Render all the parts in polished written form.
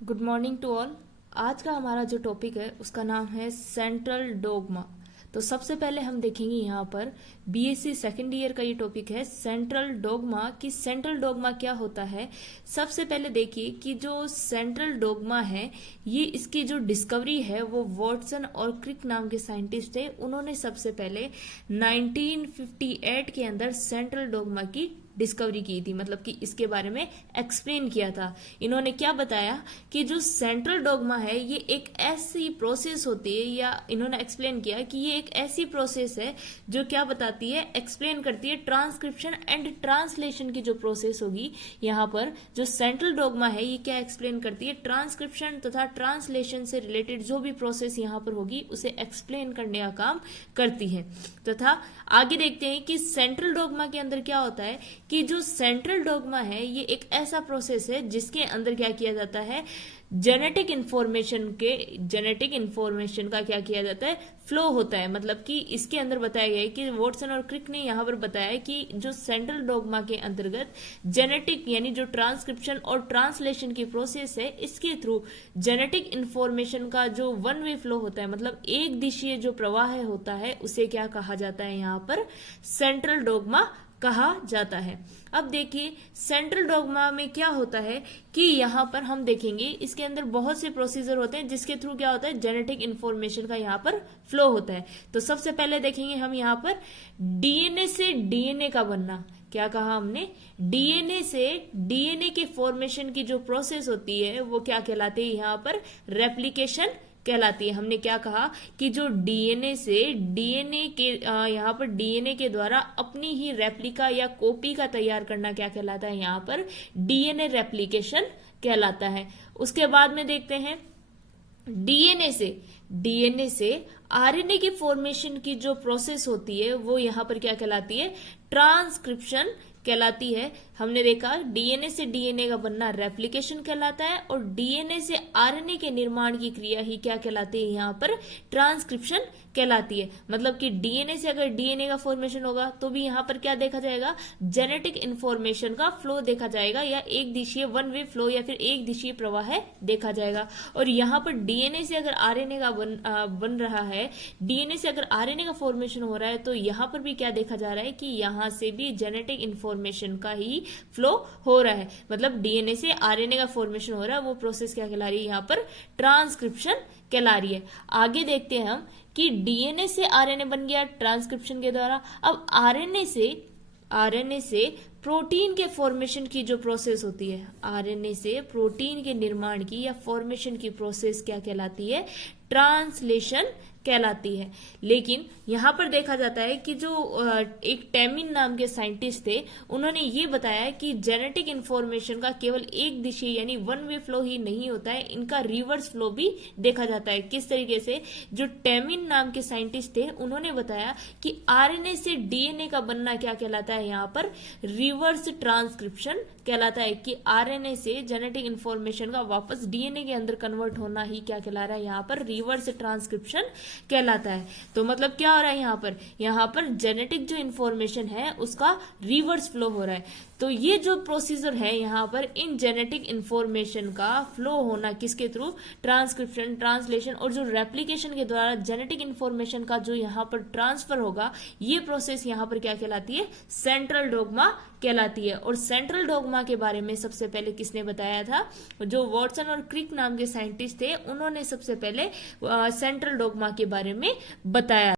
Good morning to all. आज का हमारा जो टॉपिक है उसका नाम है सेंट्रल डोगमा। तो सबसे पहले हम देखेंगे यहाँ पर बीएससी सेकेंड ईयर का ये टॉपिक है सेंट्रल डोगमा कि सेंट्रल डोगमा क्या होता है। सबसे पहले देखिए कि जो सेंट्रल डोगमा है ये इसकी जो डिस्कवरी है वो वॉटसन और क्रिक नाम के साइंटिस्ट थे। उन्होंने सबसे पहले 1958 के अंदर सेंट्रल डोगमा की डिस्कवरी की थी, मतलब कि इसके बारे में एक्सप्लेन किया था। इन्होंने क्या बताया कि जो सेंट्रल डोगमा है ये एक ऐसी प्रोसेस होती है, या इन्होंने एक्सप्लेन किया कि ये एक ऐसी प्रोसेस है जो क्या बताती है, एक्सप्लेन करती है ट्रांसक्रिप्शन एंड ट्रांसलेशन की जो प्रोसेस होगी। यहाँ पर जो सेंट्रल डोगमा है ये क्या एक्सप्लेन करती है, ट्रांसक्रिप्शन तथा ट्रांसलेशन से रिलेटेड जो भी प्रोसेस यहाँ पर होगी उसे एक्सप्लेन करने का काम करती है। तथा आगे देखते हैं कि सेंट्रल डोगमा के अंदर क्या होता है कि जो सेंट्रल डोगमा है ये एक ऐसा प्रोसेस है जिसके अंदर क्या किया जाता है, जेनेटिक इंफॉर्मेशन का क्या किया जाता है, फ्लो होता है। मतलब कि इसके अंदर बताया गया है कि वॉटसन और क्रिक ने यहाँ पर बताया कि जो सेंट्रल डोगमा के अंतर्गत जेनेटिक यानी जो ट्रांसक्रिप्शन और ट्रांसलेशन की प्रोसेस है इसके थ्रू जेनेटिक इंफॉर्मेशन का जो वन वे फ्लो होता है, मतलब एक दिशीय जो प्रवाह होता है उसे क्या कहा जाता है, यहाँ पर सेंट्रल डोगमा कहा जाता है। अब देखिए सेंट्रल डोगमा में क्या होता है कि यहाँ पर हम देखेंगे इसके अंदर बहुत से प्रोसीजर होते हैं जिसके थ्रू क्या होता है, जेनेटिक इंफॉर्मेशन का यहाँ पर फ्लो होता है। तो सबसे पहले देखेंगे हम यहाँ पर डीएनए से डीएनए का बनना। क्या कहा हमने, डीएनए से डीएनए के फॉर्मेशन की जो प्रोसेस होती है वो क्या कहलाती है, यहाँ पर रेप्लिकेशन कहलाती है। हमने क्या कहा कि जो डीएनए से डीएनए के यहाँ पर डीएनए के द्वारा अपनी ही रेप्लिका या कॉपी का तैयार करना क्या कहलाता है, यहाँ पर डीएनए रेप्लिकेशन कहलाता है। उसके बाद में देखते हैं डीएनए से आरएनए की फॉर्मेशन की जो प्रोसेस होती है वो यहाँ पर क्या कहलाती है, ट्रांसक्रिप्शन कहलाती है। हमने देखा डीएनए से डीएनए का बनना रेप्लिकेशन कहलाता है और डीएनए से आरएनए के निर्माण की क्रिया ही क्या कहलाती है, यहाँ पर ट्रांसक्रिप्शन कहलाती है। मतलब कि डीएनए से अगर डीएनए का फॉर्मेशन होगा तो भी यहाँ पर क्या देखा जाएगा, जेनेटिक इंफॉर्मेशन का फ्लो देखा जाएगा, या एक दिशीय वन वे फ्लो या फिर एक दिशीय प्रवाह देखा जाएगा। और यहाँ पर डीएनए से अगर आरएनए का बन रहा है, डीएनए से अगर आरएनए का फॉर्मेशन हो रहा है तो यहाँ पर भी क्या देखा जा रहा है कि यहाँ से भी जेनेटिक इंफॉर्मेशन का ही फ्लो हो रहा है। मतलब डीएनए से आरएनए का फॉर्मेशन हो रहा है, वो प्रोसेस क्या कहला रही है, यहाँ पर ट्रांसक्रिप्शन कहला रही है। आगे देखते हैं हम कि डीएनए से आरएनए बन गया ट्रांसक्रिप्शन के द्वारा। अब आरएनए से प्रोटीन के फॉर्मेशन की जो प्रोसेस होती है, आरएनए से प्रोटीन के निर्माण की या फॉर्मेशन की प्रोसेस क्या कहलाती है, ट्रांसलेशन कहलाती है। लेकिन यहाँ पर देखा जाता है कि जो एक टेमिन नाम के साइंटिस्ट थे उन्होंने ये बताया कि जेनेटिक इंफॉर्मेशन का केवल एक दिशा यानी वन वे फ्लो ही नहीं होता है, इनका रिवर्स फ्लो भी देखा जाता है। किस तरीके से, जो टेमिन नाम के साइंटिस्ट थे उन्होंने बताया कि आरएनए से डीएनए का बनना क्या कहलाता है, यहाँ पर रिवर्स ट्रांसक्रिप्शन कहलाता है। कि आरएनए से जेनेटिक इंफॉर्मेशन का वापस डीएनए के अंदर कन्वर्ट होना ही क्या कहला रहा है, यहाँ पर रिवर्स ट्रांसक्रिप्शन कहलाता है। तो मतलब क्या हो रहा है, यहाँ पर जेनेटिक जो इंफॉर्मेशन है उसका रिवर्स फ्लो हो रहा है। तो ये जो प्रोसीजर है यहाँ पर इन जेनेटिक इंफॉर्मेशन का फ्लो होना किसके थ्रू, ट्रांसक्रिप्शन, ट्रांसलेशन और जो रेप्लिकेशन के द्वारा जेनेटिक इंफॉर्मेशन का जो यहाँ पर ट्रांसफर होगा, ये प्रोसेस यहाँ पर क्या कहलाती है, सेंट्रल डोगमा कहलाती है। और सेंट्रल डोगमा के बारे में सबसे पहले किसने बताया था, जो वॉटसन और क्रिक नाम के साइंटिस्ट थे उन्होंने सबसे पहले सेंट्रल डोगमा के बारे में बताया।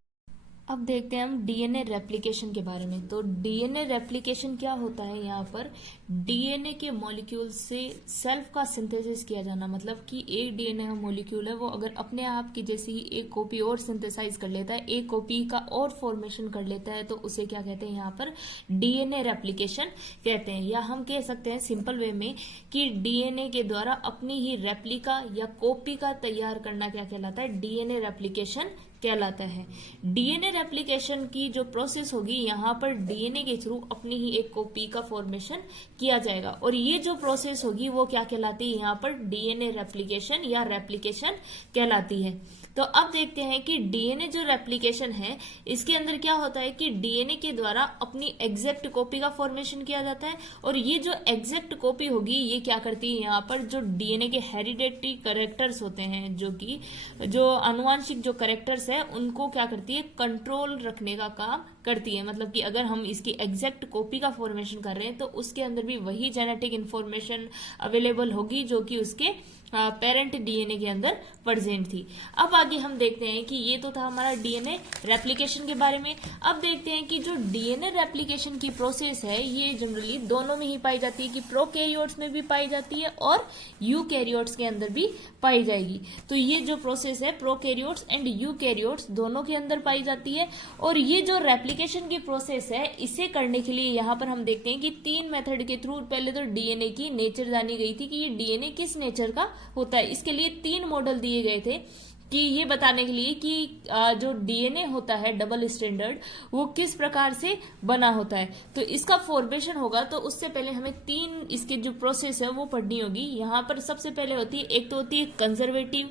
अब देखते हैं हम डीएनए रेप्लिकेशन के बारे में। तो डीएनए रेप्लिकेशन क्या होता है, यहाँ पर डीएनए के मॉलिक्यूल से सेल्फ का सिंथेसिस किया जाना। मतलब कि एक डीएनए का मॉलिक्यूल है वो अगर अपने आप की जैसी ही एक कॉपी और सिंथेसाइज कर लेता है, एक कॉपी का और फॉर्मेशन कर लेता है, तो उसे क्या कहते हैं, यहाँ पर डीएनए रेप्लिकेशन कहते हैं। या हम कह सकते हैं सिंपल वे में कि डीएनए के द्वारा अपनी ही रेप्लिका या कॉपी का तैयार करना क्या कहलाता है, डीएनए रेप्लिकेशन कहलाता है। डीएनए रेप्लिकेशन की जो प्रोसेस होगी, यहाँ पर डीएनए के थ्रू अपनी ही एक कॉपी का फॉर्मेशन किया जाएगा और ये जो प्रोसेस होगी वो क्या कहलाती है, यहाँ पर डीएनए रेप्लिकेशन या रेप्लिकेशन कहलाती है। तो अब देखते हैं कि डीएनए जो रेप्लिकेशन है इसके अंदर क्या होता है कि डीएनए के द्वारा अपनी एग्जैक्ट कॉपी का फॉर्मेशन किया जाता है, और ये जो एग्जैक्ट कॉपी होगी ये क्या करती है, यहाँ पर जो डीएनए के हेरिडेटरी कैरेक्टर्स होते हैं, जो आनुवांशिक जो कैरेक्टर्स है उनको क्या करती है, कंट्रोल रखने का काम करती है। मतलब कि अगर हम इसकी एग्जैक्ट कॉपी का फॉर्मेशन कर रहे हैं तो उसके अंदर भी वही जेनेटिक इंफॉर्मेशन अवेलेबल होगी जो कि उसके पेरेंट डीएनए के अंदर प्रेजेंट थी। अब आगे हम देखते हैं कि ये तो था हमारा डीएनए रेप्लिकेशन के बारे में। अब देखते हैं कि जो डीएनए रेप्लिकेशन की प्रोसेस है ये जनरली दोनों में ही पाई जाती है, कि प्रोकैरियोट्स में भी पाई जाती है और यूकैरियोट्स के अंदर भी पाई जाएगी। तो ये जो प्रोसेस है प्रोकैरियोट्स एंड यूकैरियोट्स दोनों के अंदर पाई जाती है। और ये जो रेप्लिकेशन की प्रोसेस है इसे करने के लिए यहाँ पर हम देखते हैं कि 3 मेथड के थ्रू, पहले तो डीएनए की नेचर जानी गई थी कि ये डीएनए किस नेचर का होता है। इसके लिए 3 मॉडल दिए गए थे कि ये बताने के लिए कि जो डीएनए होता है डबल स्टैंडर्ड वो किस प्रकार से बना होता है। तो इसका फॉर्मेशन होगा तो उससे पहले हमें 3 इसकी जो प्रोसेस है वो पढ़नी होगी। यहाँ पर सबसे पहले होती है, एक तो होती है कंजर्वेटिव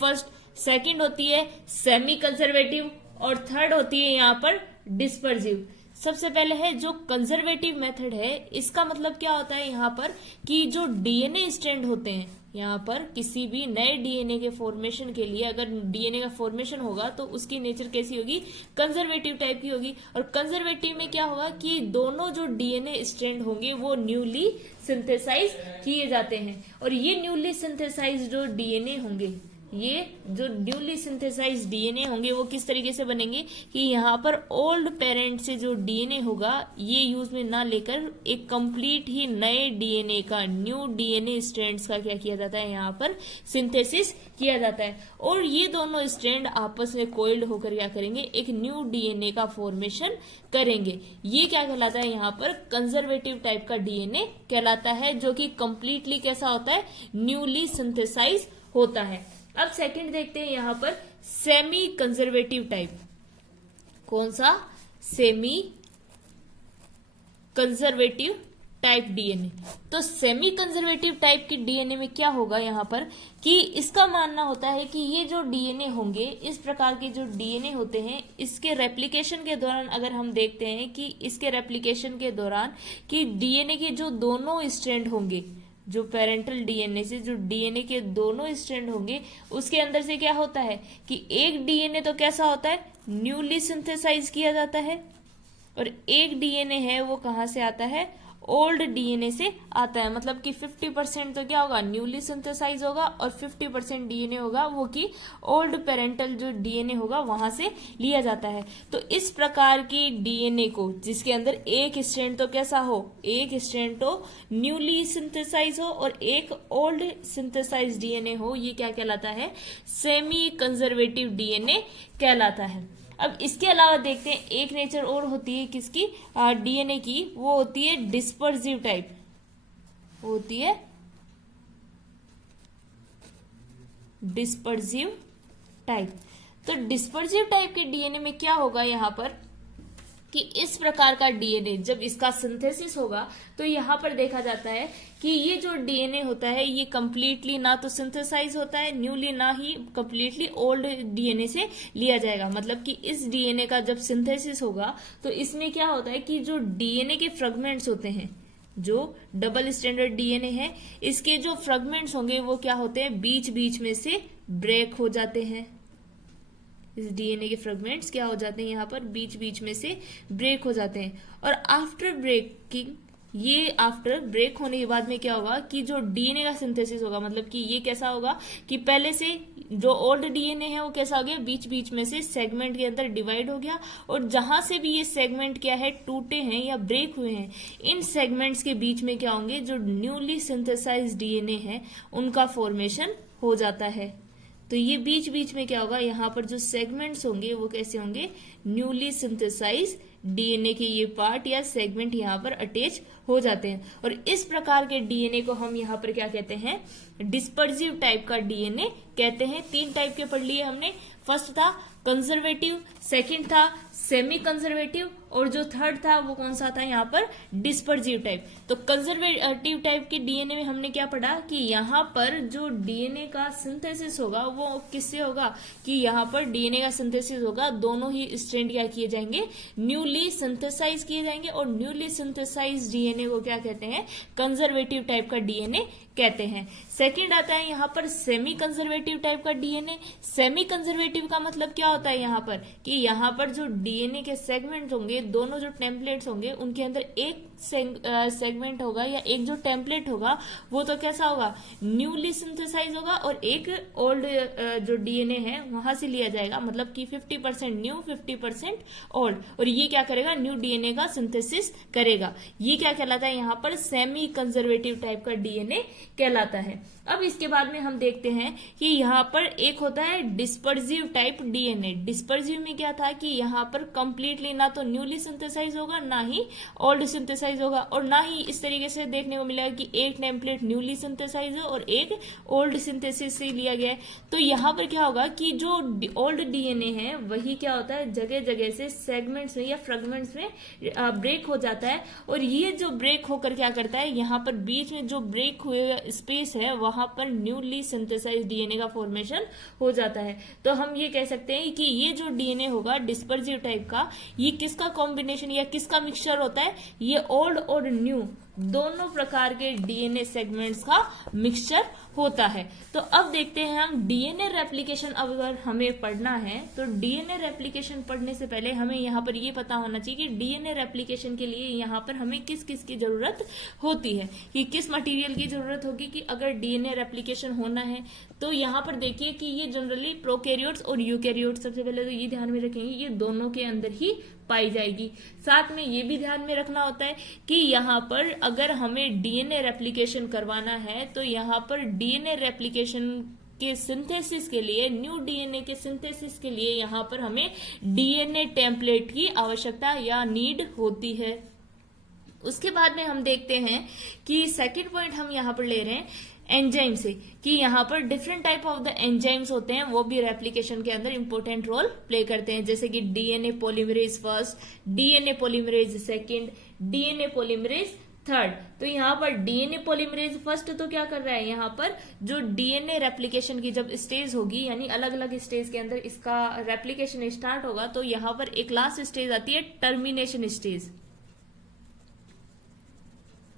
फर्स्ट, सेकंड होती है सेमी कंजर्वेटिव और थर्ड होती है यहाँ पर डिस्पर्सिव। सबसे पहले है जो कंजर्वेटिव मेथड है, इसका मतलब क्या होता है यहाँ पर कि जो डीएनए स्ट्रैंड होते हैं, यहाँ पर किसी भी नए डीएनए के फॉर्मेशन के लिए अगर डीएनए का फॉर्मेशन होगा तो उसकी नेचर कैसी होगी, कंजर्वेटिव टाइप की होगी। और कंजर्वेटिव में क्या होगा कि दोनों जो डीएनए स्ट्रैंड होंगे वो न्यूली सिंथेसाइज किए जाते हैं। और ये न्यूली सिंथेसाइज जो डीएनए होंगे, ये जो न्यूली सिंथेसाइज डीएनए होंगे वो किस तरीके से बनेंगे कि यहाँ पर ओल्ड पेरेंट से जो डीएनए होगा ये यूज में ना लेकर एक कंप्लीट ही नए डीएनए का, न्यू डीएनए स्ट्रैंड्स का क्या किया जाता है, यहाँ पर सिंथेसिस किया जाता है। और ये दोनों स्ट्रैंड आपस में कोइल्ड होकर क्या करेंगे, एक न्यू डीएनए का फॉर्मेशन करेंगे। ये क्या कहलाता है, यहाँ पर कंजर्वेटिव टाइप का डीएनए कहलाता है, जो कि कंप्लीटली कैसा होता है, न्यूली सिंथेसाइज होता है। अब सेकंड देखते हैं यहाँ पर सेमी कंजर्वेटिव टाइप। कौन सा, सेमी कंजर्वेटिव टाइप डीएनए। तो सेमी कंजर्वेटिव टाइप की डीएनए में क्या होगा यहाँ पर कि इसका मानना होता है कि ये जो डीएनए होंगे, इस प्रकार के जो डीएनए होते हैं, इसके रेप्लिकेशन के दौरान अगर हम देखते हैं कि इसके रेप्लिकेशन के दौरान कि डीएनए के जो दोनों स्ट्रैंड होंगे, जो पेरेंटल डीएनए से जो डीएनए के दोनों स्ट्रैंड होंगे उसके अंदर से क्या होता है कि एक डीएनए तो कैसा होता है, न्यूली सिंथेसाइज किया जाता है, और एक डीएनए है वो कहाँ से आता है, ओल्ड डीएनए से आता है। मतलब कि 50% तो क्या होगा, न्यूली सिंथेसाइज होगा और 50% डीएनए होगा वो कि ओल्ड पेरेंटल जो डीएनए होगा वहां से लिया जाता है। तो इस प्रकार की डीएनए को जिसके अंदर एक स्ट्रैंड तो कैसा हो, एक स्ट्रैंड तो न्यूली सिंथेसाइज हो और एक ओल्ड सिंथेसाइज डीएनए हो, ये क्या कहलाता है, सेमी कंजर्वेटिव डीएनए कहलाता है। अब इसके अलावा देखते हैं एक नेचर और होती है किसकी, डीएनए की, वो होती है डिस्पर्सिव टाइप, वो होती है डिस्पर्सिव टाइप। तो डिस्पर्सिव टाइप के डीएनए में क्या होगा यहाँ पर कि इस प्रकार का डीएनए जब इसका सिंथेसिस होगा तो यहाँ पर देखा जाता है कि ये जो डीएनए होता है ये कंप्लीटली ना तो सिंथेसाइज होता है न्यूली, ना ही कंप्लीटली ओल्ड डीएनए से लिया जाएगा। मतलब कि इस डीएनए का जब सिंथेसिस होगा तो इसमें क्या होता है कि जो डीएनए के फ्रेगमेंट्स होते हैं, जो डबल स्टैंडर्ड डीएनए है, इसके जो फ्रेगमेंट्स होंगे वो क्या होते हैं, बीच बीच में से ब्रेक हो जाते हैं। इस डीएनए के फ्रेगमेंट्स क्या हो जाते हैं, यहाँ पर बीच बीच में से ब्रेक हो जाते हैं। और आफ्टर ब्रेकिंग, ये आफ्टर ब्रेक होने के बाद में क्या होगा कि जो डीएनए का सिंथेसिस होगा, मतलब कि ये कैसा होगा कि पहले से जो ओल्ड डीएनए है वो कैसा हो गया, बीच बीच में से सेगमेंट के अंदर डिवाइड हो गया, और जहां से भी ये सेगमेंट क्या है, टूटे हैं या ब्रेक हुए हैं, इन सेगमेंट्स के बीच में क्या होंगे, जो न्यूली सिंथेसाइज डीएनए है उनका फॉर्मेशन हो जाता है। तो ये बीच बीच में क्या होगा, यहाँ पर जो सेगमेंट्स होंगे वो कैसे होंगे, न्यूली सिंथेसाइज डीएनए के ये पार्ट या सेगमेंट यहाँ पर अटैच हो जाते हैं। और इस प्रकार के डीएनए को हम यहाँ पर क्या कहते हैं, डिस्पर्सिव टाइप का डीएनए कहते हैं। 3 टाइप के पढ़ लिए हमने। फर्स्ट था कंजर्वेटिव, सेकंड था सेमी कंजर्वेटिव, और जो थर्ड था वो कौन सा था यहाँ पर, डिस्पर्सिव टाइप। तो कंजर्वेटिव टाइप के डीएनए में हमने क्या पढ़ा कि यहाँ पर जो डीएनए का सिंथेसिस होगा वो किससे होगा, कि यहाँ पर डीएनए का सिंथेसिस होगा, दोनों ही स्ट्रैंड क्या किए जाएंगे, न्यूली सिंथेसाइज किए जाएंगे। और न्यूली सिंथेसाइज डीएनए को क्या कहते हैं, कंजर्वेटिव टाइप का डीएनए कहते हैं। सेकंड आता है यहाँ पर सेमी कंजर्वेटिव टाइप का डीएनए। सेमी कंजर्वेटिव का मतलब क्या होता है यहाँ पर, कि यहाँ पर जो डीएनए के सेगमेंट होंगे, दोनों जो टेम्पलेट्स होंगे उनके अंदर एक सेगमेंट होगा या एक जो टेम्पलेट होगा वो तो कैसा होगा, न्यूली सिंथेसाइज होगा, और एक ओल्ड जो डीएनए है वहां से लिया जाएगा, मतलब कि 50% न्यू 50% ओल्ड, और ये क्या करेगा, न्यू डीएनए का सिंथेसिस करेगा। ये क्या कहलाता है यहाँ पर, सेमी कंजर्वेटिव टाइप का डीएनए कहलाता है। अब इसके बाद में हम देखते हैं कि यहाँ पर एक होता है डिस्पर्सिव टाइप डीएनए। डिस्पर्सिव में क्या था कि यहाँ पर कंप्लीटली ना तो न्यूली सिंथेसाइज होगा, ना ही ओल्ड सिंथेसाइज होगा, और ना ही इस तरीके से देखने को मिलेगा कि एक टेम्पलेट न्यूली सिंथेसाइज हो और एक ओल्ड सिंथेसिस से लिया गया है। तो यहाँ पर क्या होगा कि जो ओल्ड डीएनए है वही क्या होता है, जगह जगह से सेगमेंट्स में या फ्रेगमेंट्स में ब्रेक हो जाता है, और ये जो ब्रेक होकर क्या करता है, यहाँ पर बीच में जो ब्रेक हुए स्पेस है वहां पर न्यूली सिंथेसाइज डीएनए का फॉर्मेशन हो जाता है। तो हम ये कह सकते हैं कि ये जो डीएनए होगा डिस्पर्सिव टाइप का, ये किसका कॉम्बिनेशन या किसका मिक्सचर होता है, ये ओल्ड और न्यू दोनों प्रकार के डीएनए सेगमेंट्स का मिक्सचर होता है। तो अब देखते हैं हम डीएनए रेप्लिकेशन। अब अगर हमें पढ़ना है तो डीएनए रेप्लिकेशन पढ़ने से पहले हमें यहाँ पर ये पता होना चाहिए कि डीएनए रेप्लिकेशन के लिए यहाँ पर हमें किस किस की जरूरत होती है, कि किस मटेरियल की जरूरत होगी कि अगर डीएनए रेप्लिकेशन होना है। तो यहाँ पर देखिए कि ये जनरली प्रोकैरियोट्स और यूकैरियोट्स, सबसे पहले तो ये ध्यान में रखेंगे, ये दोनों के अंदर ही पाई जाएगी। साथ में ये भी ध्यान में रखना होता है कि यहाँ पर अगर हमें डीएनए रेप्लिकेशन करवाना है तो यहाँ पर डीएनए रेप्लिकेशन के सिंथेसिस के लिए, न्यू डीएनए के सिंथेसिस के लिए यहाँ पर हमें डीएनए टेम्पलेट की आवश्यकता या नीड होती है। उसके बाद में हम देखते हैं कि सेकंड पॉइंट हम यहाँ पर ले रहे हैं एंजाइम से, कि यहाँ पर different type of the enzymes होते हैं, वो भी रेप्लिकेशन के अंदर इंपॉर्टेंट रोल प्ले करते हैं, जैसे कि DNA polymerase first, DNA polymerase second, DNA polymerase third. तो यहाँ पर डीएनए पॉलीमरेज फर्स्ट तो क्या कर रहा है, यहाँ पर जो डीएनए रेप्लिकेशन की जब स्टेज होगी, यानी अलग अलग स्टेज के अंदर इसका रेप्लिकेशन स्टार्ट होगा, तो यहाँ पर एक लास्ट स्टेज आती है टर्मिनेशन स्टेज,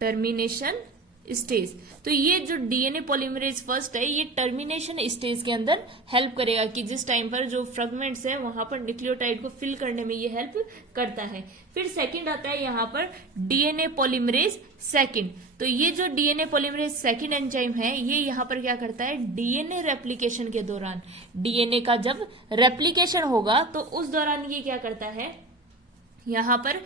टर्मिनेशन स्टेज। तो ये जो डीएनए पॉलीमरेज फर्स्ट है, ये टर्मिनेशन स्टेज के अंदर हेल्प करेगा, कि जिस टाइम पर जो फ्रेगमेंट्स है वहां पर न्यूक्लियोटाइड को फिल करने में ये हेल्प करता है। फिर सेकंड आता है यहाँ पर डीएनए पॉलीमरेज सेकंड। तो ये जो डीएनए पॉलीमरेज सेकंड एंजाइम है, ये यहाँ पर क्या करता है, डीएनए रेप्लिकेशन के दौरान, डीएनए का जब रेप्लिकेशन होगा तो उस दौरान ये क्या करता है, यहाँ पर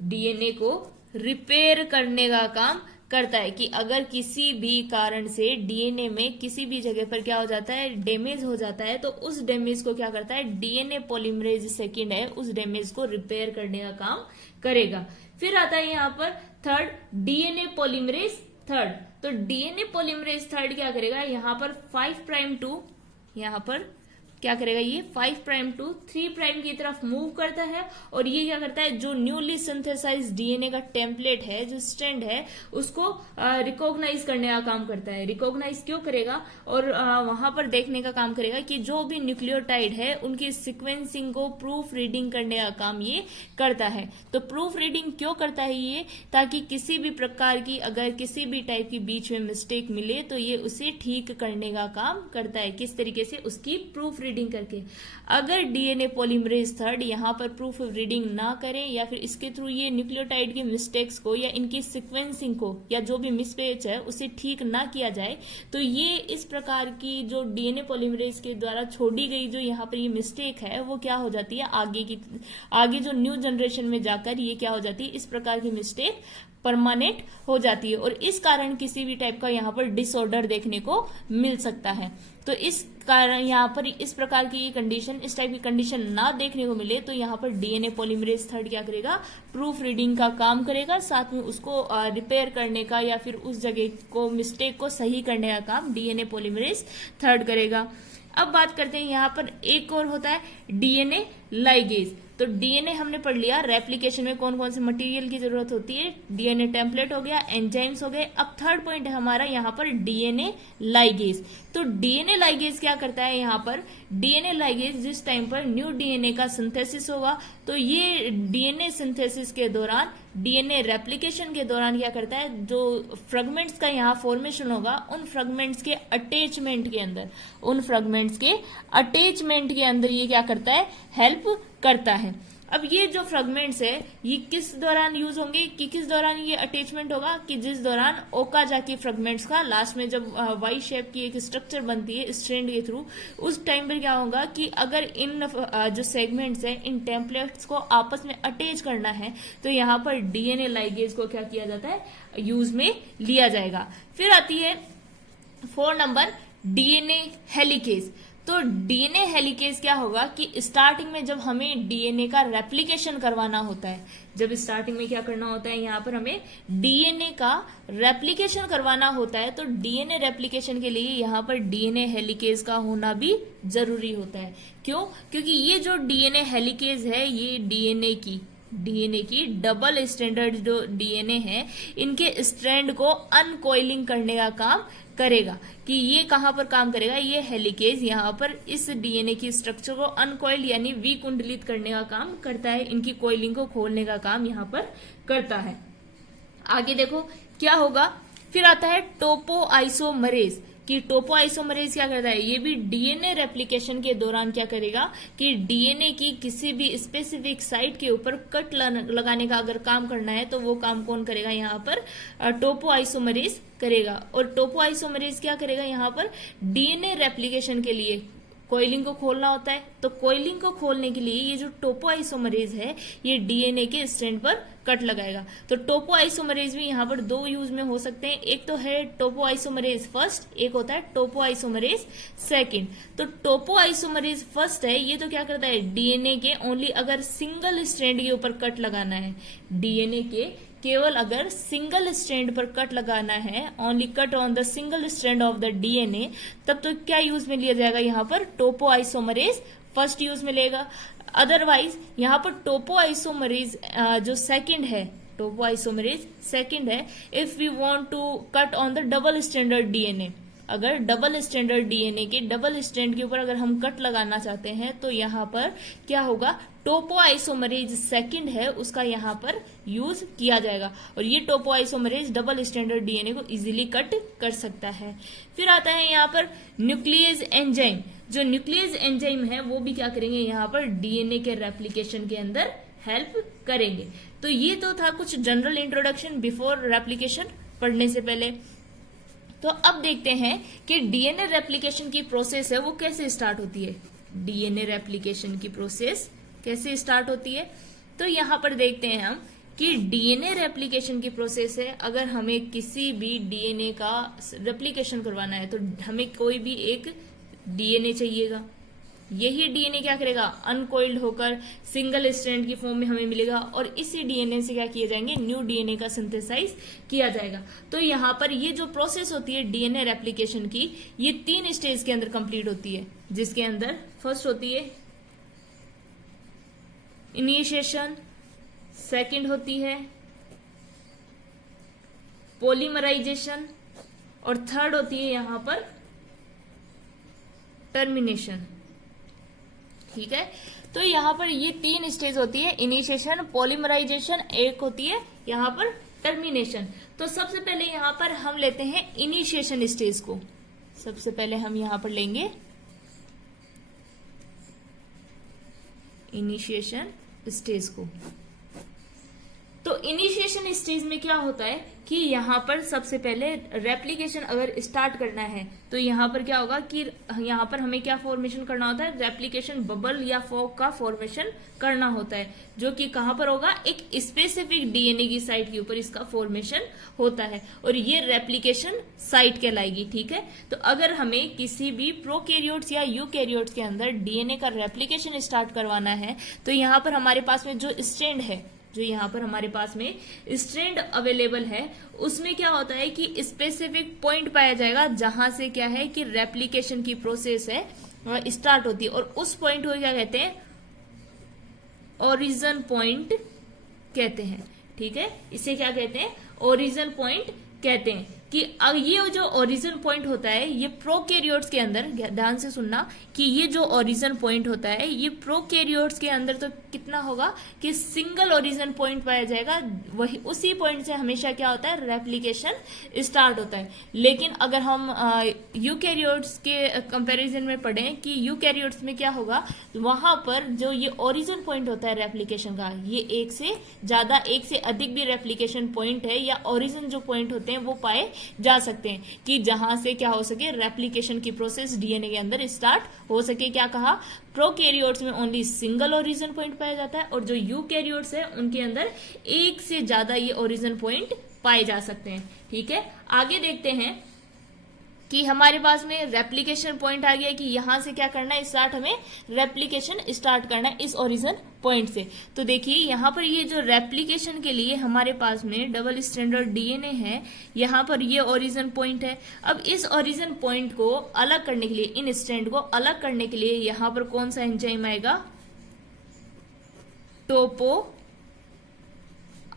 डीएनए को रिपेयर करने का काम करता है, कि अगर किसी भी कारण से डीएनए में किसी भी जगह पर क्या हो जाता है, डैमेज हो जाता है, तो उस डैमेज को क्या करता है, डीएनए पॉलीमरेज सेकंड है, उस डैमेज को रिपेयर करने का काम करेगा। फिर आता है यहाँ पर थर्ड डीएनए पॉलीमरेज थर्ड। तो डीएनए पॉलीमरेज थर्ड क्या करेगा, यहाँ पर 5 प्राइम टू, यहाँ पर क्या करेगा, ये 5 प्राइम टू 3 प्राइम की तरफ मूव करता है, और ये क्या करता है, जो न्यूली सिंथेसाइज डीएनए का टेम्पलेट है, जो स्ट्रैंड है, उसको रिकॉग्नाइज करने का काम करता है। रिकॉग्नाइज क्यों करेगा, और वहां पर देखने का काम करेगा कि जो भी न्यूक्लियोटाइड है उनकी सिक्वेंसिंग को प्रूफ रीडिंग करने का काम ये करता है। तो प्रूफ रीडिंग क्यों करता है ये, ताकि किसी भी प्रकार की अगर किसी भी टाइप की बीच में मिस्टेक मिले तो ये उसे ठीक करने का काम करता है। किस तरीके से, उसकी प्रूफ रीडिंग करके। अगर डीएनए पॉलीमरेज थर्ड यहाँ पर प्रूफ रीडिंग ना करें, या फिर इसके थ्रू ये न्यूक्लियोटाइड की मिस्टेक्स को या इनकी सीक्वेंसिंग को या जो भी मिसमैच है उसे ठीक ना किया जाए, तो ये इस प्रकार की जो डीएनए पॉलीमरेज के द्वारा छोड़ी गई जो यहाँ पर ये मिस्टेक है, वो क्या हो जाती है, आगे जो न्यू जनरेशन में जाकर ये क्या हो जाती है, इस प्रकार की मिस्टेक परमानेंट हो जाती है और इस कारण किसी भी टाइप का यहाँ पर डिसऑर्डर देखने को मिल सकता है। तो इस कारण यहाँ पर इस प्रकार की कंडीशन, इस टाइप की कंडीशन ना देखने को मिले तो यहाँ पर डीएनए पॉलीमरेज थर्ड क्या करेगा, प्रूफ रीडिंग का काम करेगा, साथ में उसको रिपेयर करने का या फिर उस जगह को मिस्टेक को सही करने का काम डीएनए पॉलीमरेज थर्ड करेगा। अब बात करते हैं यहाँ पर एक और होता है डीएनए लाइगेज। तो डीएनए हमने पढ़ लिया, रेप्लिकेशन में कौन कौन से मटेरियल की जरूरत होती है, डीएनए टेम्पलेट हो गया, एंजाइम्स हो गए। अब थर्ड पॉइंट है हमारा यहाँ पर डीएनए लाइगेज। तो डीएनए लाइगेज क्या करता है, यहाँ पर डीएनए लाइगेज जिस टाइम पर न्यू डीएनए का सिंथेसिस होगा तो ये डीएनए सिंथेसिस के दौरान, डीएनए रेप्लिकेशन के दौरान क्या करता है, जो फ्रेगमेंट्स का यहाँ फॉर्मेशन होगा उन फ्रेगमेंट्स के अटैचमेंट के अंदर, उन फ्रेगमेंट्स के अटैचमेंट के अंदर ये क्या करता है, हेल्प करता है। अब ये जो फ्रेगमेंट्स है ये किस दौरान यूज होंगे, कि किस दौरान ये अटैचमेंट होगा, कि जिस दौरान ओकाजाकी फ्रेगमेंट्स का लास्ट में जब वाई शेप की एक स्ट्रक्चर बनती है स्ट्रैंड के थ्रू, उस टाइम पर क्या होगा कि अगर इन जो सेगमेंट्स है इन टेम्पलेट्स को आपस में अटैच करना है तो यहाँ पर डीएनए लाइगेज को क्या किया जाता है, यूज में लिया जाएगा। फिर आती है 4 नंबर डीएनए हेलिकेज। तो डीएनए हेलिकेज क्या होगा कि स्टार्टिंग में जब हमें डीएनए का रेप्लिकेशन करवाना होता है, जब स्टार्टिंग में क्या करना होता है, यहाँ पर हमें डीएनए का रेप्लिकेशन करवाना होता है, तो डीएनए रेप्लिकेशन के लिए यहाँ पर डीएनए हेलिकेज का होना भी जरूरी होता है। क्यों? क्योंकि ये जो डीएनए हेलिकेज है ये डीएनए की डबल स्ट्रैंडेड जो डीएनए है इनके स्ट्रैंड को अनकॉइलिंग करने का काम करेगा। कि ये कहां पर काम करेगा, ये हेलिकेज यहाँ पर इस डीएनए की स्ट्रक्चर को अनकॉइल यानी विकुंडलित करने का काम करता है, इनकी कॉइलिंग को खोलने का काम यहाँ पर करता है। आगे देखो क्या होगा, फिर आता है टोपोआइसोमरेज। कि टोपोआइसोमरेज क्या करता है, ये भी डीएनए रेप्लिकेशन के दौरान क्या करेगा कि डीएनए की किसी भी स्पेसिफिक साइट के ऊपर कट लगाने का अगर काम करना है तो वो काम कौन करेगा, यहाँ पर टोपोआइसोमरेज करेगा। और टोपोआइसोमरेज क्या करेगा, यहाँ पर डीएनए रेप्लिकेशन के लिए कॉइलिंग को खोलना होता है, तो कॉइलिंग को खोलने के लिए ये जो टोपोआइसोमरेज है ये डीएनए के स्ट्रैंड पर कट लगाएगा। तो टोपोआइसोमरेज भी यहाँ पर 2 यूज में हो सकते हैं, एक तो है टोपोआइसोमरेज फर्स्ट, एक होता है टोपोआइसोमरेज सेकंड। तो टोपोआइसोमरेज फर्स्ट है, ये तो क्या करता है, डीएनए के ओनली अगर सिंगल स्ट्रैंड के ऊपर कट लगाना है, डीएनए के केवल अगर सिंगल स्ट्रैंड पर कट लगाना है, only cut on the single strand of the DNA, तब तो क्या यूज में लिया जाएगा, यहाँ पर टोपोआइसोमरेज फर्स्ट यूज में लेगा। अदरवाइज यहाँ पर टोपोआइसोमरेज जो सेकंड है, टोपोआइसोमरेज सेकंड है, if we want to cut on the double stranded DNA, अगर डबल स्ट्रैंडेड डीएनए के डबल स्ट्रैंड के ऊपर अगर हम कट लगाना चाहते हैं तो यहाँ पर क्या होगा, टोपोआइसोमरेज सेकंड है उसका यहाँ पर यूज किया जाएगा और ये टोपोआइसोमरेज डबल स्ट्रैंडेड डीएनए को इजीली कट कर सकता है। फिर आता है यहाँ पर न्यूक्लियस एंजाइम। जो न्यूक्लियस एंजाइम है वो भी क्या करेंगे, यहाँ पर डीएनए के रेप्लिकेशन के अंदर हेल्प करेंगे। तो ये तो था कुछ जनरल इंट्रोडक्शन बिफोर रेप्लिकेशन पढ़ने से पहले। तो अब देखते हैं कि डीएनए रेप्लिकेशन की प्रोसेस है वो कैसे स्टार्ट होती है, डीएनए रेप्लिकेशन की प्रोसेस कैसे स्टार्ट होती है। तो यहाँ पर देखते हैं हम कि डीएनए रेप्लिकेशन की प्रोसेस है, अगर हमें किसी भी डीएनए का रेप्लिकेशन करवाना है तो हमें कोई भी एक डीएनए चाहिएगा, यही डीएनए क्या करेगा, अनकॉइल्ड होकर सिंगल स्ट्रैंड की फॉर्म में हमें मिलेगा और इसी डीएनए से क्या किए जाएंगे, न्यू डीएनए का सिंथेसाइज किया जाएगा। तो यहाँ पर ये जो प्रोसेस होती है डीएनए रेप्लिकेशन की, ये 3 स्टेज के अंदर कंप्लीट होती है, जिसके अंदर फर्स्ट होती है इनिशिएशन, सेकंड होती है पॉलीमराइजेशन और थर्ड होती है यहाँ पर टर्मिनेशन। ठीक है, तो यहाँ पर ये 3 स्टेज होती है, इनिशिएशन, पॉलीमराइजेशन, एक होती है यहाँ पर टर्मिनेशन। तो सबसे पहले यहाँ पर हम लेते हैं इनिशिएशन स्टेज को, सबसे पहले हम यहाँ पर लेंगे इनिशिएशन स्टेज को। तो इनिशिएशन स्टेज में क्या होता है कि यहाँ पर सबसे पहले रेप्लिकेशन अगर स्टार्ट करना है तो यहाँ पर क्या होगा कि यहाँ पर हमें क्या फॉर्मेशन करना होता है, रेप्लिकेशन बबल या फॉग का फॉर्मेशन करना होता है, जो कि कहाँ पर होगा, एक स्पेसिफिक डीएनए की साइट के ऊपर इसका फॉर्मेशन होता है और ये रेप्लिकेशन साइट कहलाएगी। ठीक है, तो अगर हमें किसी भी प्रोकैरियोट्स या यूकैरियोट्स के अंदर डीएनए का रेप्लिकेशन स्टार्ट करवाना है तो यहाँ पर हमारे पास में जो स्ट्रैंड है, जो यहाँ पर हमारे पास में स्ट्रैंड अवेलेबल है, उसमें क्या होता है कि स्पेसिफिक पॉइंट पाया जाएगा जहां से क्या है कि रेप्लिकेशन की प्रोसेस है स्टार्ट होती है और उस पॉइंट को क्या कहते हैं, ओरिजिन पॉइंट कहते हैं। ठीक है, इसे क्या कहते हैं, ओरिजिन पॉइंट कहते हैं। कि ये जो ओरिजिन पॉइंट होता है ये प्रोकैरियोट्स के अंदर, ध्यान से सुनना कि ये जो ओरिजिन पॉइंट होता है ये प्रोकैरियोट्स के अंदर तो कितना होगा कि सिंगल ओरिजिन पॉइंट पाया जाएगा, वही उसी पॉइंट से हमेशा क्या होता है, रेप्लिकेशन स्टार्ट होता है। लेकिन अगर हम यूकैरियोट्स के कंपैरिजन में पढ़ें कि यूकैरियोट्स में क्या होगा, वहां पर जो ये ओरिजिन पॉइंट होता है रेप्लिकेशन का, ये एक से ज्यादा, एक से अधिक भी रेप्लिकेशन पॉइंट है या ओरिजिन जो पॉइंट होते हैं वो पाए जा सकते हैं कि जहां से क्या हो सके, रेप्लिकेशन की प्रोसेस डीएनए के अंदर स्टार्ट हो सके। क्या कहा, प्रोकैरियोट्स में ओनली सिंगल ओरिजिन पॉइंट पाया जाता है और जो यूकैरियोट्स है उनके अंदर एक से ज्यादा ये ओरिजिन पॉइंट पाए जा सकते हैं। ठीक है, आगे देखते हैं कि हमारे पास में रेप्लिकेशन पॉइंट आ गया कि यहां से क्या करना है, स्टार्ट हमें रेप्लिकेशन स्टार्ट करना है इस ओरिजिन पॉइंट से। तो देखिए यहाँ पर ये जो रेप्लिकेशन के लिए हमारे पास में डबल स्ट्रैंडेड डीएनए है, यहाँ पर ये ओरिजिन पॉइंट है। अब इस ओरिजिन पॉइंट को अलग करने के लिए, इन स्ट्रैंड को अलग करने के लिए यहाँ पर कौन सा एंजाइम आएगा, टोपो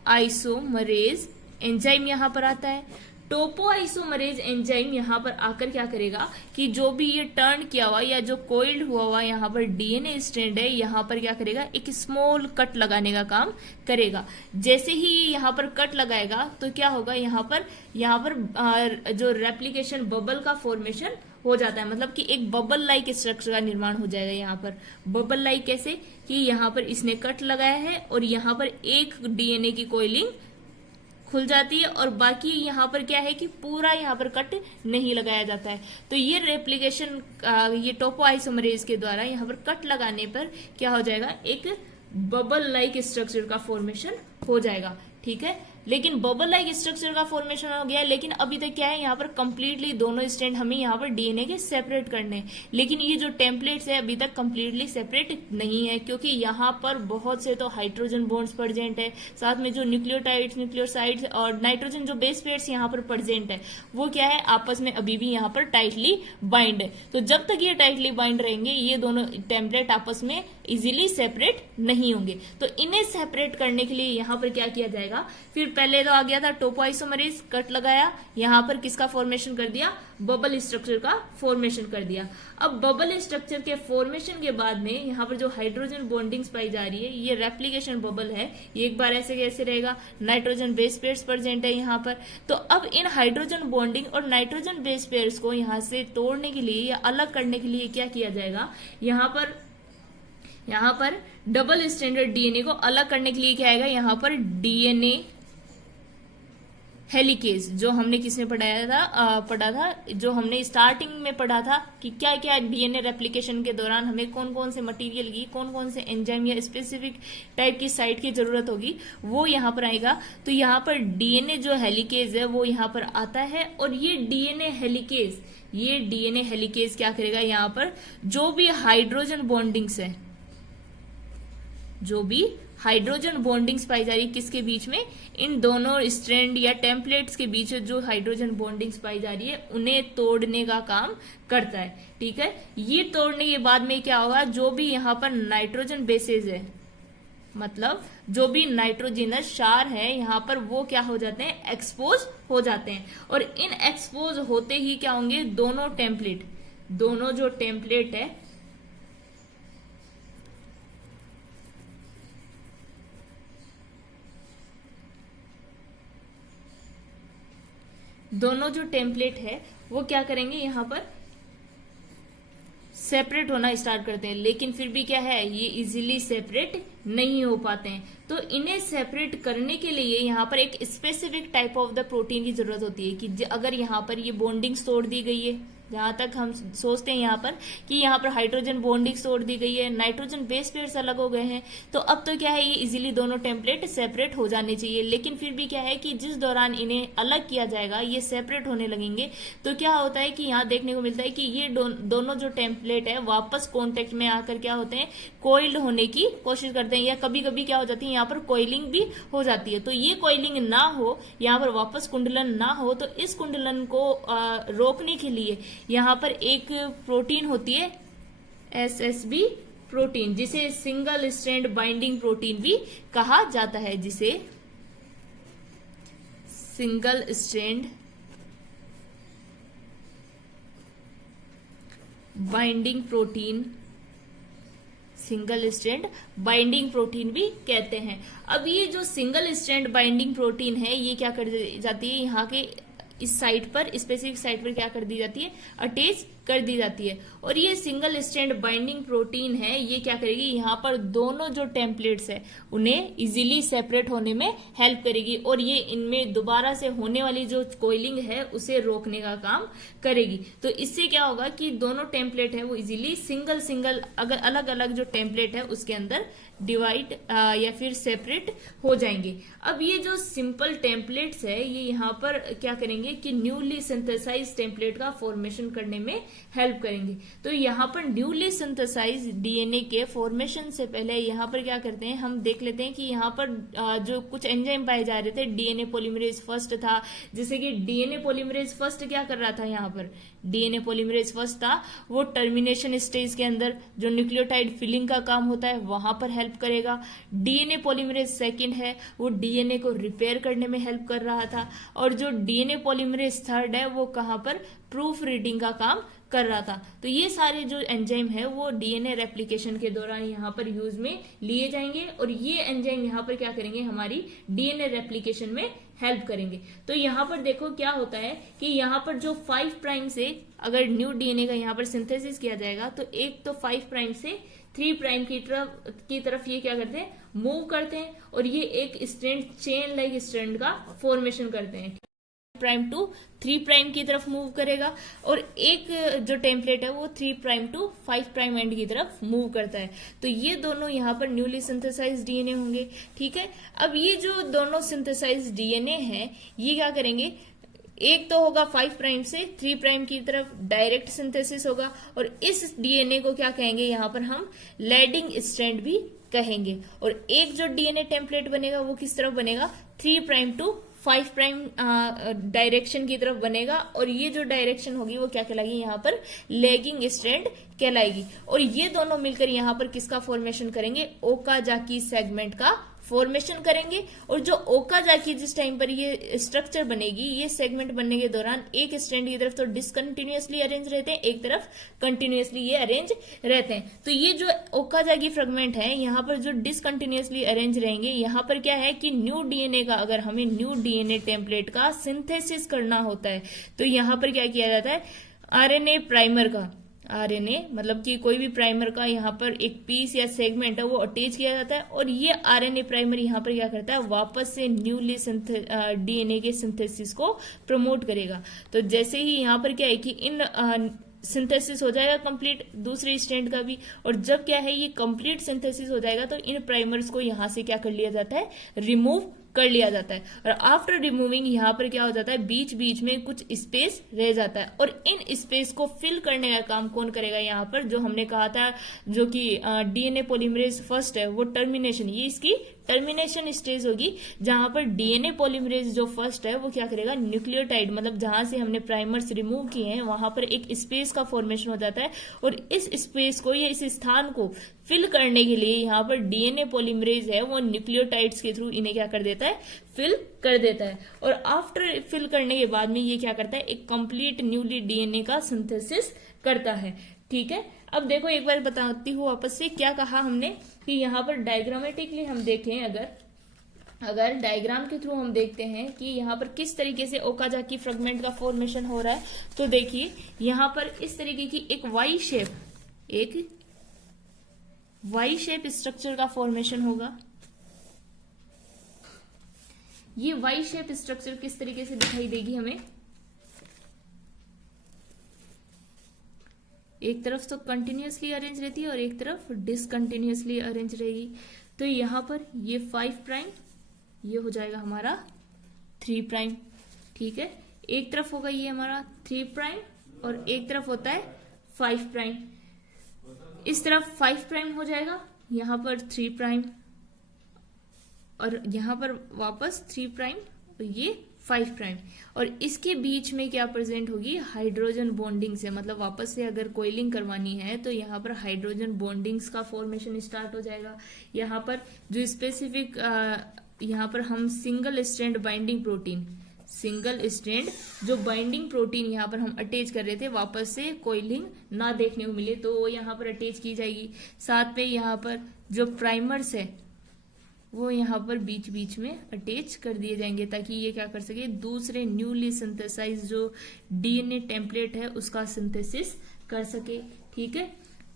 आइसोमरेज एंजाइम यहाँ पर आता है। टोपो आइसोमरेज एंजाइम यहाँ पर आकर क्या करेगा कि जो भी ये टर्न किया हुआ या जो कोइल्ड हुआ यहाँ पर डीएनए स्ट्रैंड है, यहाँ पर क्या करेगा, एक स्मॉल कट लगाने का काम करेगा। जैसे ही ये यहाँ पर कट लगाएगा तो क्या होगा, यहाँ पर जो रेप्लिकेशन बबल का फॉर्मेशन हो जाता है, मतलब कि एक बबल लाइक स्ट्रक्चर का निर्माण हो जाएगा। यहाँ पर बबल लाइक कैसे कि यहाँ पर इसने कट लगाया है और यहाँ पर एक डीएनए की कोइलिंग खुल जाती है और बाकी यहाँ पर क्या है कि पूरा यहाँ पर कट नहीं लगाया जाता है। तो ये रेप्लिकेशन, ये टोपो आइसोमरेज के द्वारा यहाँ पर कट लगाने पर क्या हो जाएगा, एक बबल लाइक स्ट्रक्चर का फॉर्मेशन हो जाएगा। ठीक है, लेकिन बबल लाइक स्ट्रक्चर का फॉर्मेशन हो गया, लेकिन अभी तक क्या है, यहाँ पर कंप्लीटली दोनों स्ट्रैंड हमें यहाँ पर डीएनए के सेपरेट करने हैं। लेकिन ये जो टेम्पलेट्स है अभी तक कंप्लीटली सेपरेट नहीं है, क्योंकि यहाँ पर बहुत से तो हाइड्रोजन बॉन्ड्स प्रेजेंट है, साथ में जो न्यूक्लियोटाइड्स, न्यूक्लियोसाइड्स और नाइट्रोजन जो बेस पेयर्स यहाँ पर प्रेजेंट है, वो क्या है, आपस में अभी भी यहाँ पर टाइटली बाइंड है। तो जब तक ये टाइटली बाइंड रहेंगे ये दोनों टेम्पलेट आपस में इजीली सेपरेट नहीं होंगे। तो इन्हें सेपरेट करने के लिए यहाँ पर क्या किया जाएगा, फिर पहले तो आ गया था टोपो आइसोमरेज, कट लगाया, यहाँ पर किसका फॉर्मेशन कर दिया, बबल स्ट्रक्चर का फॉर्मेशन कर दिया। अब बबल स्ट्रक्चर के फॉर्मेशन के बाद में यहाँ पर जो हाइड्रोजन बॉन्डिंग्स पाई जा रही है, ये रेप्लिकेशन बबल है, ये एक बार ऐसे कैसे रहेगा, नाइट्रोजन बेस पेयर्स प्रेजेंट है यहाँ पर। तो अब इन हाइड्रोजन बॉन्डिंग और नाइट्रोजन बेस पेयर्स को यहाँ से तोड़ने के लिए या अलग करने के लिए क्या किया जाएगा, यहाँ पर डबल स्ट्रैंडेड डीएनए को अलग करने के लिए क्या आएगा, यहाँ पर डीएनए हेलिकेज, जो हमने किसने पढ़ा था, जो हमने स्टार्टिंग में पढ़ा था कि क्या क्या डीएनए रेप्लिकेशन के दौरान हमें कौन कौन से मटेरियल की, कौन कौन से एंजाइम या स्पेसिफिक टाइप की साइट की जरूरत होगी, वो यहाँ पर आएगा। तो यहाँ पर डीएनए जो हेलिकेज है वो यहाँ पर आता है और ये डीएनए हेलिकेज क्या करेगा, यहाँ पर जो भी हाइड्रोजन बॉन्डिंग्स है, जो भी हाइड्रोजन बॉन्डिंग्स पाई जा रही है किसके बीच में, इन दोनों स्ट्रैंड या टेम्पलेट्स के बीच जो हाइड्रोजन बॉन्डिंग्स पाई जा रही है उन्हें तोड़ने का काम करता है। ठीक है, ये तोड़ने के बाद में क्या होगा, जो भी यहाँ पर नाइट्रोजन बेसेस है, मतलब जो भी नाइट्रोजिनस क्षार है यहाँ पर, वो क्या हो जाते हैं, एक्सपोज हो जाते हैं। और इन एक्सपोज होते ही क्या होंगे, दोनों जो टेम्पलेट है, दोनों जो टेम्पलेट है वो क्या करेंगे, यहाँ पर सेपरेट होना स्टार्ट करते हैं, लेकिन फिर भी क्या है, ये इजीली सेपरेट नहीं हो पाते हैं। तो इन्हें सेपरेट करने के लिए यहाँ पर एक specific type of the protein की जरूरत होती है कि अगर यहाँ पर ये बॉन्डिंग्स तोड़ दी गई है, जहां तक हम सोचते हैं यहाँ पर कि यहाँ पर हाइड्रोजन बॉन्डिंग तोड़ दी गई है, नाइट्रोजन बेस पेयर्स अलग हो गए हैं, तो अब तो क्या है, ये इजीली दोनों टेम्पलेट सेपरेट हो जाने चाहिए। लेकिन फिर भी क्या है कि जिस दौरान इन्हें अलग किया जाएगा, ये सेपरेट होने लगेंगे, तो क्या होता है कि यहाँ देखने को मिलता है कि ये दोनों जो टेम्पलेट है वापस कॉन्टेक्ट में आकर क्या होते हैं, कोइल्ड होने की कोशिश करते हैं, या कभी कभी क्या हो जाती है, यहाँ पर कोइलिंग भी हो जाती है। तो ये कोइलिंग ना हो, यहाँ पर वापस कुंडलन ना हो, तो इस कुंडलन को रोकने के लिए यहाँ पर एक प्रोटीन होती है SSB प्रोटीन, जिसे सिंगल स्ट्रैंड बाइंडिंग प्रोटीन भी कहा जाता है, जिसे single strand binding protein, single strand binding protein भी कहते हैं। अब ये जो सिंगल स्ट्रैंड बाइंडिंग प्रोटीन है, ये क्या कर जाती है, यहाँ के इस साइट पर, स्पेसिफिक साइट पर क्या कर दी जाती है, अटैच कर दी जाती है। और ये सिंगल स्ट्रैंड बाइंडिंग प्रोटीन है, ये क्या करेगी, यहाँ पर दोनों जो टेम्पलेट्स है उन्हें इजीली सेपरेट होने में हेल्प करेगी, और ये इनमें दोबारा से होने वाली जो कोइलिंग है उसे रोकने का काम करेगी। तो इससे क्या होगा कि दोनों टेम्पलेट है वो इजीली सिंगल अगर अलग अलग जो टेम्पलेट है उसके अंदर डिवाइड या फिर सेपरेट हो जाएंगे। अब ये जो सिंपल टेम्पलेट्स है, ये यहाँ पर क्या करेंगे कि न्यूली सिंथेसाइज टेम्पलेट का फॉर्मेशन करने में हेल्प करेंगे। तो यहाँ पर न्यूली सिंथेसाइज डीएनए के फॉर्मेशन से पहले यहाँ पर क्या करते हैं, हम देख लेते हैं कि यहाँ पर जो कुछ एंजाइम पाए जा रहे थे, डीएनए पॉलीमरेज फर्स्ट था, जैसे कि डीएनए पॉलीमरेज फर्स्ट क्या कर रहा था, यहाँ पर डीएनए पॉलीमरेज फर्स्ट था, वो टर्मिनेशन स्टेज के अंदर जो न्यूक्लियोटाइड फिलिंग का काम होता है वहां पर हेल्प करेगा। डीएनए पॉलीमरेज सेकंड है, वो डीएनए को रिपेयर करने में हेल्प कर रहा था, और जो डीएनए पॉलीमरेज थर्ड है वो कहां पर, प्रूफ रीडिंग का काम कर रहा था। तो ये सारे जो एंजाइम है वो डीएनए रेप्लिकेशन के दौरान यहाँ पर यूज में लिए जाएंगे, और ये एंजाइम यहाँ पर क्या करेंगे, हमारी डीएनए रेप्लिकेशन में हेल्प करेंगे। तो यहाँ पर देखो क्या होता है कि यहाँ पर जो 5 प्राइम से अगर न्यू डीएनए का यहाँ पर सिंथेसिस किया जाएगा, तो एक तो 5 प्राइम से 3 प्राइम की तरफ ये क्या करते हैं, मूव करते हैं, और ये एक स्ट्रैंड, चेन लाइक स्ट्रैंड का फॉर्मेशन करते हैं। प्राइम टू 3 प्राइम की तरफ मूव करेगा, और एक जो टेम्पलेट है वो 3 प्राइम टू 5 प्राइम एंड की तरफ मूव करता है। तो ये दोनों यहाँ पर न्यूली सिंथेसाइज डीएनए होंगे। ठीक है, अब ये जो दोनों सिंथेसाइज डीएनए है, ये क्या करेंगे, एक तो होगा 5 प्राइम से 3 प्राइम की तरफ डायरेक्ट सिंथेसिस होगा, और इस डीएनए को क्या कहेंगे, यहाँ पर हम लैडिंग स्ट्रैंड भी कहेंगे। और एक जो डीएनए टेम्पलेट बनेगा वो किस तरफ बनेगा, 3 प्राइम टू 5 प्राइम डायरेक्शन की तरफ बनेगा, और ये जो डायरेक्शन होगी वो क्या कहलाएगी, यहाँ पर लैगिंग स्ट्रैंड कहलाएगी। और ये दोनों मिलकर यहाँ पर किसका फॉर्मेशन करेंगे, ओकाजाकी सेगमेंट का फॉर्मेशन करेंगे। और जो ओकाजाकी जिस टाइम पर ये स्ट्रक्चर बनेगी, ये सेगमेंट बनने के दौरान एक स्ट्रैंड की तरफ तो डिसकंटिन्यूअसली अरेंज रहते हैं, एक तरफ कंटिन्यूअसली ये अरेंज रहते हैं। तो ये जो ओकाजाकी फ्रेगमेंट है, यहाँ पर जो डिसकंटिन्यूअसली अरेंज रहेंगे, यहाँ पर क्या है कि न्यू डीएनए का, अगर हमें न्यू डीएनए टेम्पलेट का सिंथेसिस करना होता है, तो यहाँ पर क्या किया जाता है, आरएनए प्राइमर का, आरएनए मतलब कि कोई भी प्राइमर का यहाँ पर एक पीस या सेगमेंट है वो अटैच किया जाता है, और ये आरएनए प्राइमर यहाँ पर क्या करता है, वापस से न्यूली डीएनए के सिंथेसिस को प्रमोट करेगा। तो जैसे ही यहाँ पर क्या है कि इन सिंथेसिस हो जाएगा कंप्लीट दूसरे स्ट्रैंड का भी, और जब क्या है ये कंप्लीट सिंथेसिस हो जाएगा, तो इन प्राइमर्स को यहाँ से क्या कर लिया जाता है, रिमूव कर लिया जाता है। और आफ्टर रिमूविंग यहाँ पर क्या हो जाता है, बीच बीच में कुछ स्पेस रह जाता है, और इन स्पेस को फिल करने का काम कौन करेगा, यहाँ पर जो हमने कहा था, जो कि डीएनए पॉलीमरेज फर्स्ट है, वो टर्मिनेशन, ये इसकी टर्मिनेशन स्टेज होगी, जहां पर डीएनए पॉलीमरेज जो फर्स्ट है वो क्या करेगा, न्यूक्लियोटाइड मतलब जहां से हमने प्राइमर्स रिमूव किए हैं वहां पर एक स्पेस का फॉर्मेशन हो जाता है, और इस स्पेस को या इस स्थान को फिल करने के लिए यहाँ पर डीएनए पॉलीमरेज है वो न्यूक्लियोटाइड्स के थ्रू इन्हें क्या कर देता है, फिल कर देता है। और आफ्टर फिल करने के बाद में ये क्या करता है, एक कंप्लीट न्यूली डीएनए का सिंथेसिस करता है। ठीक है, अब देखो एक बार बताती हूँ वापस से क्या कहा हमने, कि यहाँ पर डायग्रामेटिकली हम देखें, अगर डायग्राम के थ्रू हम देखते हैं कि यहाँ पर किस तरीके से ओकाजाकी फ्रेगमेंट का फॉर्मेशन हो रहा है, तो देखिए यहाँ पर इस तरीके की एक वाई शेप एक वाई शेप स्ट्रक्चर का फॉर्मेशन होगा। ये वाई शेप स्ट्रक्चर किस तरीके से दिखाई देगी हमें, एक तरफ तो कंटिन्यूअसली अरेंज रहती है और एक तरफ डिसकंटिन्यूअसली अरेंज रहेगी। तो यहां पर ये 5 प्राइम, ये हो जाएगा हमारा 3 प्राइम, ठीक है। एक तरफ होगा ये हमारा 3 प्राइम और एक तरफ होता है 5 प्राइम। इस तरफ 5 प्राइम हो जाएगा, यहां पर 3 प्राइम और यहां पर वापस 3 प्राइम और ये 5 प्राइम। और इसके बीच में क्या प्रेजेंट होगी, हाइड्रोजन बॉन्डिंग से, मतलब वापस से अगर कोइलिंग करवानी है तो यहाँ पर हाइड्रोजन बॉन्डिंग्स का फॉर्मेशन स्टार्ट हो जाएगा। यहाँ पर जो स्पेसिफिक यहाँ पर हम single strand binding protein, single strand जो बाइंडिंग प्रोटीन यहाँ पर हम अटैच कर रहे थे, वापस से कोइलिंग ना देखने को मिले तो वो यहाँ पर अटैच की जाएगी। साथ में यहाँ पर जो प्राइमर्स है वो यहाँ पर बीच बीच में अटैच कर दिए जाएंगे ताकि ये क्या कर सके, दूसरे न्यूली सिंथेसाइज जो डीएनए टेम्पलेट है उसका सिंथेसिस कर सके, ठीक है।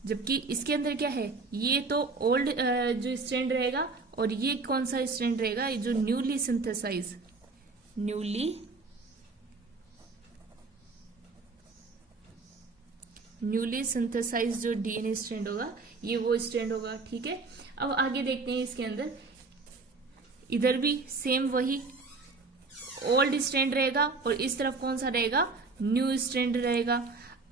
जबकि इसके अंदर क्या है, ये तो ओल्ड जो स्ट्रैंड रहेगा और ये कौन सा स्ट्रैंड रहेगा, ये जो न्यूली सिंथेसाइज जो डीएनए स्ट्रैंड होगा ये वो स्ट्रैंड होगा, ठीक है। अब आगे देखते हैं इसके अंदर, इधर भी सेम वही ओल्ड स्ट्रैंड रहेगा और इस तरफ कौन सा रहेगा, न्यू स्ट्रैंड रहेगा।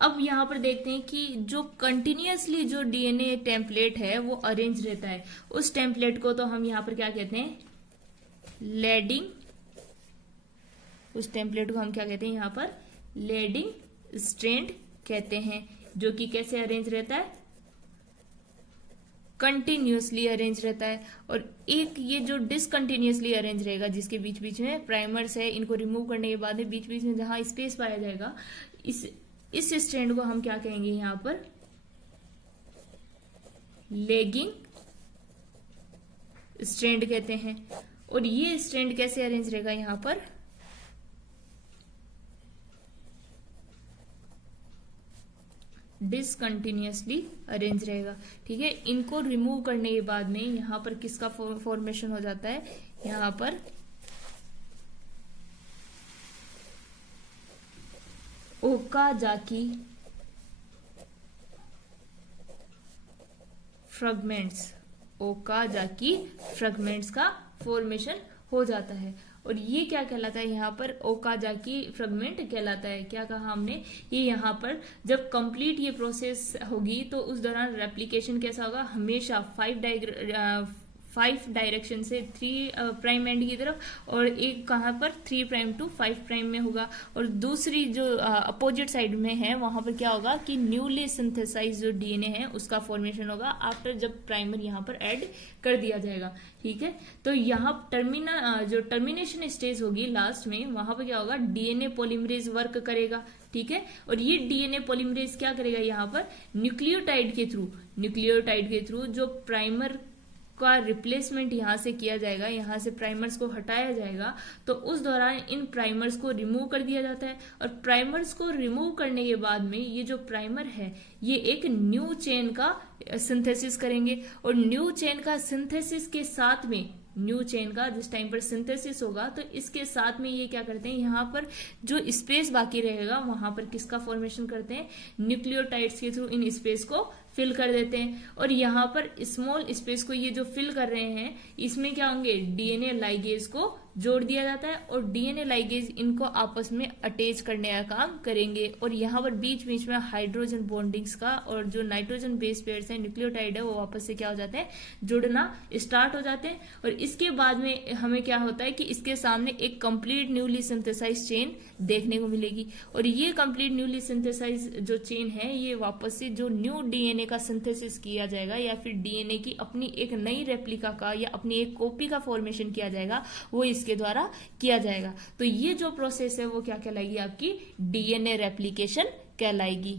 अब यहां पर देखते हैं कि जो कंटिन्यूअसली जो डीएनए टेम्पलेट है वो अरेंज रहता है, उस टेम्पलेट को तो हम यहां पर क्या कहते हैं, लेडिंग, उस टेम्पलेट को हम क्या कहते हैं यहाँ पर, लेडिंग स्ट्रैंड कहते हैं, जो कि कैसे अरेंज रहता है, कंटिन्यूअसली अरेंज रहता है। और एक ये जो डिसकंटिन्यूअसली अरेंज रहेगा जिसके बीच बीच में प्राइमर्स है, इनको रिमूव करने के बाद में बीच बीच में जहां स्पेस पाया जाएगा, इस स्ट्रैंड को हम क्या कहेंगे यहां पर, लेगिंग स्ट्रैंड कहते हैं। और ये स्ट्रैंड कैसे अरेंज रहेगा, यहां पर डिसकंटिन्यूअसली अरेंज रहेगा, ठीक है। इनको रिमूव करने के बाद में यहां पर किसका फॉर्मेशन हो जाता है, यहां पर ओकाजाकी फ्रैगमेंट्स, ओकाजाकी फ्रैगमेंट्स का फॉर्मेशन हो जाता है। और ये क्या कहलाता है, यहाँ पर ओकाजाकी फ्रैगमेंट कहलाता है। क्या कहा हमने, ये यहाँ पर जब कंप्लीट ये प्रोसेस होगी तो उस दौरान रेप्लिकेशन कैसा होगा, हमेशा 5 डायरेक्शन से 3 प्राइम एंड की तरफ और एक कहां पर 3 प्राइम टू 5 प्राइम में होगा। और दूसरी जो अपोजिट साइड में है वहां पर क्या होगा कि न्यूली सिंथेसाइज जो डीएनए है उसका फॉर्मेशन होगा आफ्टर जब प्राइमर यहां पर ऐड कर दिया जाएगा, ठीक है। तो यहाँ जो टर्मिनेशन स्टेज होगी लास्ट में, वहां पर क्या होगा, डीएनए पॉलीमरेज वर्क करेगा, ठीक है। और ये डीएनए पॉलीमरेज क्या करेगा, यहाँ पर न्यूक्लियोटाइड के थ्रू जो प्राइमर का रिप्लेसमेंट यहां से किया जाएगा, यहां से प्राइमर्स को हटाया जाएगा, तो उस दौरान इन प्राइमर्स को रिमूव कर दिया जाता है। और प्राइमर्स को रिमूव करने के बाद में ये जो प्राइमर है ये एक न्यू चेन का सिंथेसिस करेंगे। और न्यू चेन का सिंथेसिस के साथ में, न्यू चेन का जिस टाइम पर सिंथेसिस होगा तो इसके साथ में ये क्या करते हैं, यहाँ पर जो स्पेस बाकी रहेगा वहां पर किसका फॉर्मेशन करते हैं, न्यूक्लियोटाइड्स के थ्रू इन स्पेस को फिल कर देते हैं। और यहाँ पर स्मॉल स्पेस को ये जो फिल कर रहे हैं इसमें क्या होंगे, डीएनए लाइगेज को जोड़ दिया जाता है और डीएनए लाइगेज इनको आपस में अटैच करने का काम करेंगे। और यहाँ पर बीच बीच में हाइड्रोजन बॉन्डिंग्स का और जो नाइट्रोजन बेस पेयर्स है, न्यूक्लियोटाइड है, वो वापस से क्या हो जाते हैं, जुड़ना स्टार्ट हो जाते हैं। और इसके बाद में हमें क्या होता है कि इसके सामने एक कंप्लीट न्यूली सिंथेसाइज चेन देखने को मिलेगी। और ये कंप्लीट न्यूली सिंथेसाइज जो चेन है ये वापस से जो न्यू डीएनए का सिंथेसिस किया जाएगा या फिर डीएनए की अपनी एक नई रेप्लिका का या अपनी एक कॉपी का फॉर्मेशन किया जाएगा, वो इसके द्वारा किया जाएगा। तो ये जो प्रोसेस है वो क्या कहलाएगी, आपकी डीएनए रेप्लिकेशन कहलाएगी।